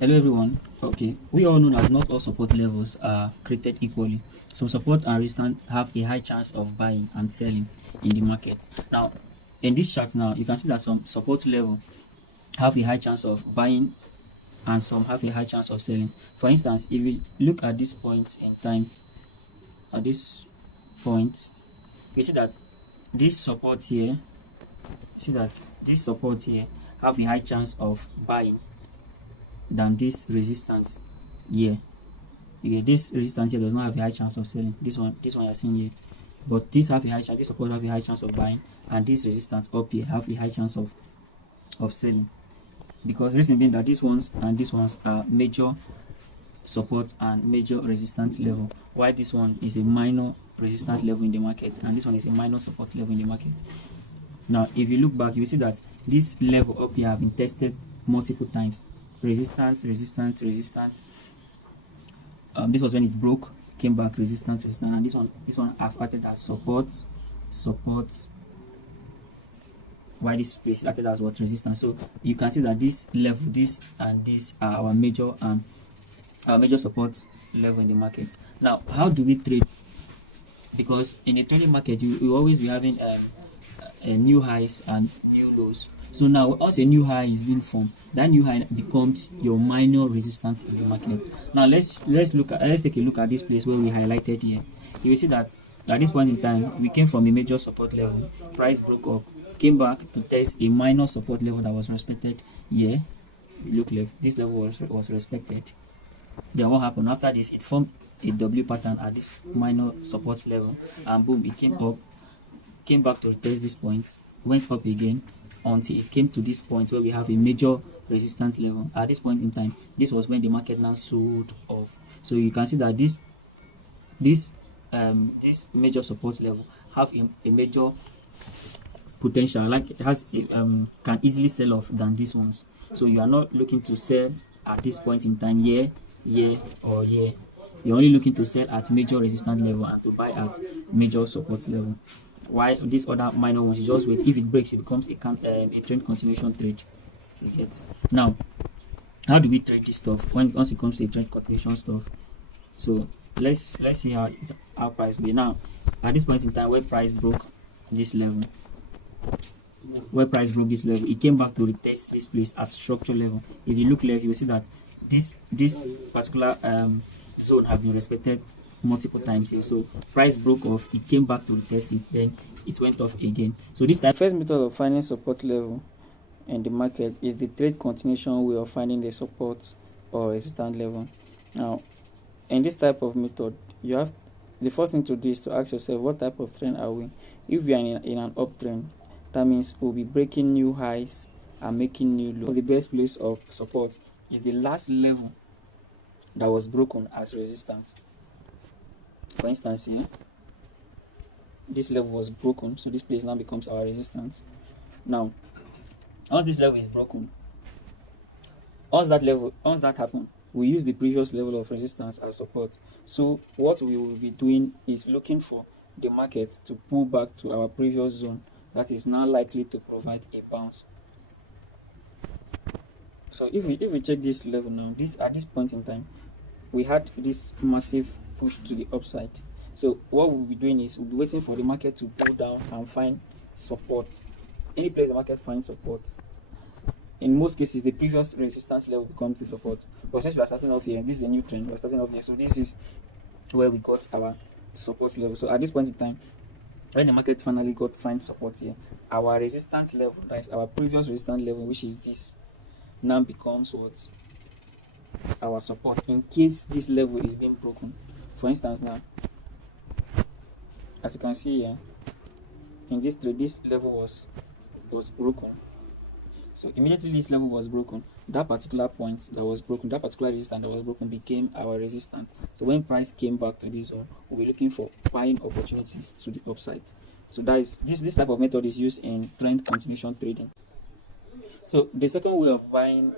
Hello everyone. Okay, we all know that not all support levels are created equally. Some support and resistance have a high chance of buying and selling in the market. Now, in this chart now, you can see that some support level have a high chance of buying and some have a high chance of selling. For instance, if we look at this point in time, at this point, we see that this support here, see that this support here have a high chance of buying than this resistance here. Yeah, this resistance here does not have a high chance of selling. This one you're seeing here, but this have a high chance. This support have a high chance of buying, and this resistance up here have a high chance of selling. Because reason being that these ones and these ones are major support and major resistance level, while this one is a minor resistance level in the market, and this one is a minor support level in the market. Now, if you look back, you will see that this level up here have been tested multiple times. Resistance, resistance, resistance. This was when it broke, came back, resistance, resistance, and this one have acted as support, while this place acted as what, resistance. So you can see that this level, this and this are our major and our major support level in the market. Now, how do we trade? Because in a trading market, you always be having new highs and new lows. So now, once a new high is being formed, that new high becomes your minor resistance in the market. Now let's take a look at this place where we highlighted here. You will see that at this point in time, we came from a major support level. Price broke up, came back to test a minor support level that was respected here. Look left, this level was respected. Then what happened after this? It formed a W pattern at this minor support level, and boom, it came up, came back to test this point, went up again until it came to this point where we have a major resistance level. At this point in time, this was when the market now sold off. So you can see that this major support level have a major potential, like it has can easily sell off than these ones. So you are not looking to sell at this point in time, year or year. You're only looking to sell at major resistance level and to buy at major support level. While this other minor ones, you just wait. If it breaks, it becomes a trend continuation trade. You get. Now, how do we trade this stuff once it comes to a trend continuation stuff? So let's see how price be. Now, at this point in time, where price broke this level, it came back to retest this place at structure level. If you look left, you will see that this particular zone have been respected multiple times here. So price broke off, it came back to retest it, then it went off again. So this time, first method of finding support level in the market is the trade continuation way of finding the support or resistance level. Now, in this type of method, you have the first thing to do is to ask yourself, what type of trend are we? If we are in an uptrend, that means we'll be breaking new highs and making new lows. The best place of support is the last level that was broken as resistance. For instance, here, this level was broken, so this place now becomes our resistance. Now, once this level is broken, once that happens, we use the previous level of resistance as support. So what we will be doing is looking for the market to pull back to our previous zone that is now likely to provide a bounce. So if we check this level now, at this point in time, we had this massive push to the upside. So what we'll be doing is we'll be waiting for the market to pull down and find support. Any place the market finds support, in most cases the previous resistance level becomes the support. But since we are starting off here, this is a new trend, we're starting off here, so this is where we got our support level. So at this point in time, when the market finally find support here, our resistance level, that is our previous resistance level, which is this, now becomes what, our support, in case this level is being broken. For instance, now, as you can see here, in this trade, this level was broken. So immediately this level was broken, that particular point that was broken, that particular resistance that was broken became our resistance. So when price came back to this zone, we'll be looking for buying opportunities to the upside. So that is this type of method is used in trend continuation trading. So the second way of buying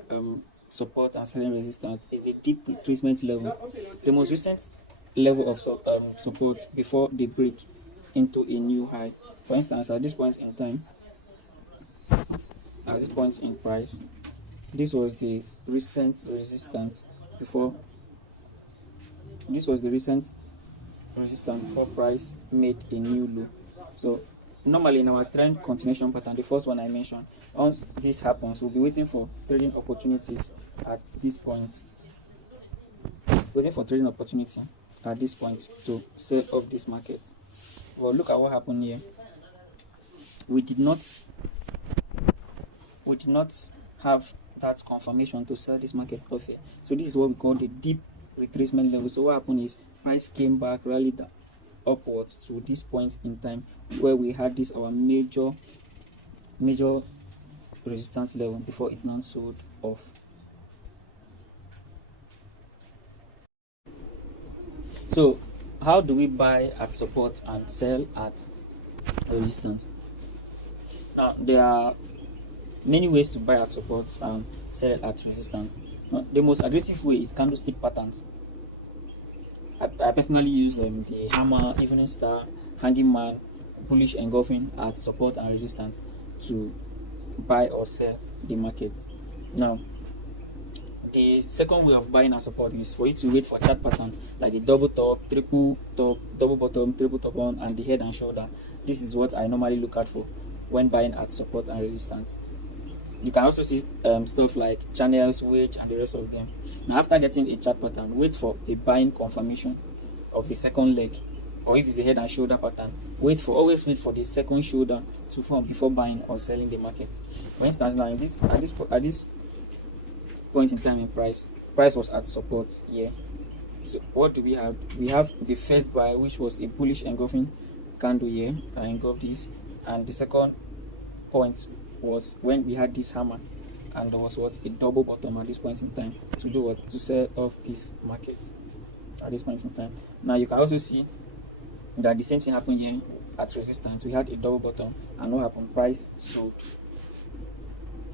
support and selling resistance is the deep retracement level, the most recent level of support before they break into a new high. For instance, at this point in time, at this point in price, this was the recent resistance before this was the recent resistance before price made a new low. So normally in our trend continuation pattern, the first one I mentioned, once this happens, we'll be waiting for trading opportunities at this point, waiting for trading opportunity at this point to sell off this market. Well, look at what happened here. We did not have that confirmation to sell this market off here. So this is what we call the deep retracement level. So what happened is price came back, rallied upwards to this point in time where we had this our major resistance level before it now sold off. So how do we buy at support and sell at resistance? Now there are many ways to buy at support and sell at resistance. The most aggressive way is candlestick patterns. I personally use the hammer, evening star, hanging man, bullish engulfing at support and resistance to buy or sell the market. Now the second way of buying at support is for you to wait for chart pattern like the double top, triple top, double bottom, triple top on, and the head and shoulder. This is what I normally look out for when buying at support and resistance. You can also see stuff like channels, wedge, and the rest of them. Now after getting a chart pattern, wait for a buying confirmation of the second leg, or if it's a head and shoulder pattern, always wait for the second shoulder to form before buying or selling the market. For instance, now at this point in time in price was at support here. So what do we have? We have the first buy, which was a bullish engulfing candle here. I engulfed this, and the second point was when we had this hammer, and there was a double bottom at this point in time to do what? To sell off this market at this point in time. Now you can also see that the same thing happened here at resistance. We had a double bottom, and what happened? Price sold.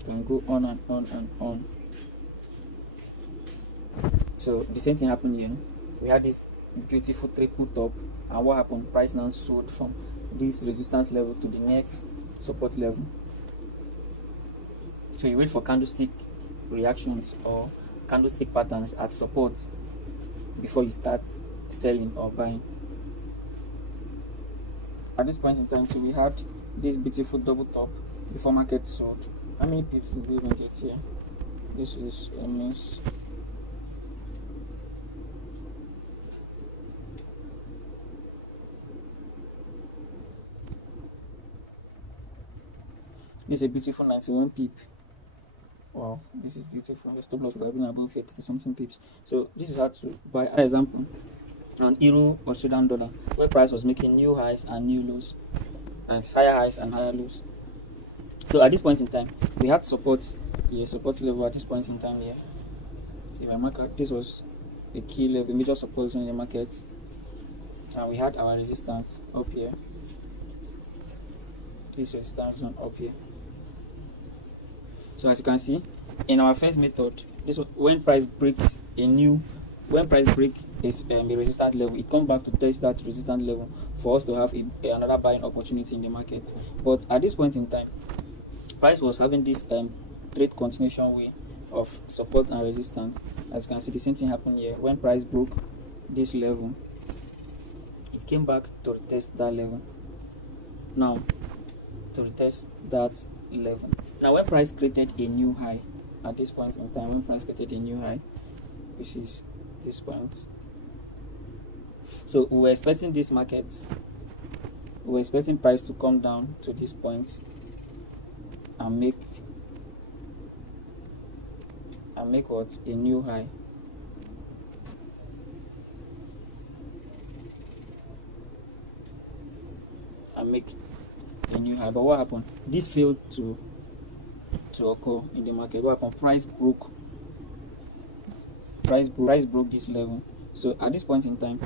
You can go on and on and on. So the same thing happened here. We had this beautiful triple top, and what happened? Price now sold from this resistance level to the next support level. So you wait for candlestick reactions or candlestick patterns at support before you start selling or buying. At this point in time, so we had this beautiful double top before market sold. How many pips did we even get here? This is a miss. This is a beautiful 91 pip. Wow, this is beautiful. The stop loss would have been above 50 something pips. So this is how to buy. An example, an euro Australian dollar, where price was making new highs and new lows, and higher highs and higher lows. So at this point in time, we had support here, support level at this point in time here. So if I mark out, this was a key level, major support zone in the market, and we had our resistance up here. This resistance zone up here. So as you can see, in our first method, this was when price breaks a resistance level, it comes back to test that resistance level for us to have another buying opportunity in the market. But at this point in time, price was having this trade continuation way of support and resistance. As you can see, the same thing happened here. When price broke this level, it came back to retest that level. Now to retest that level. Now when price created a new high at this point in time, which is this point, so we were expecting this market, we were expecting price to come down to this point and make what? A new high. And make a new high. But what happened? This failed to occur in the market. What happened? Price broke this level. So at this point in time,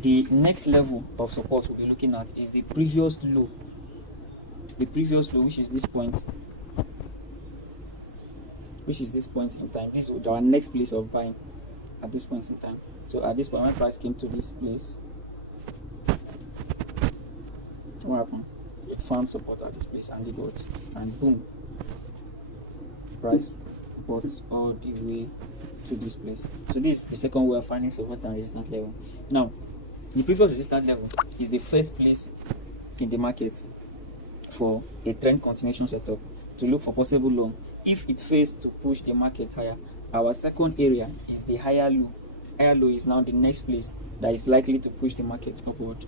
the next level of support we'll be looking at is the previous low, which is this point, in time. This is our next place of buying at this point in time. So at this point, when price came to this place, what happened? It found support at this place and it got, and boom, price support all the way to this place. So this is the second way of finding support and resistance level. Now, the previous resistance level is the first place in the market for a trend continuation setup to look for possible long. If it fails to push the market higher, our second area is the higher low. Higher low is now the next place that is likely to push the market upward.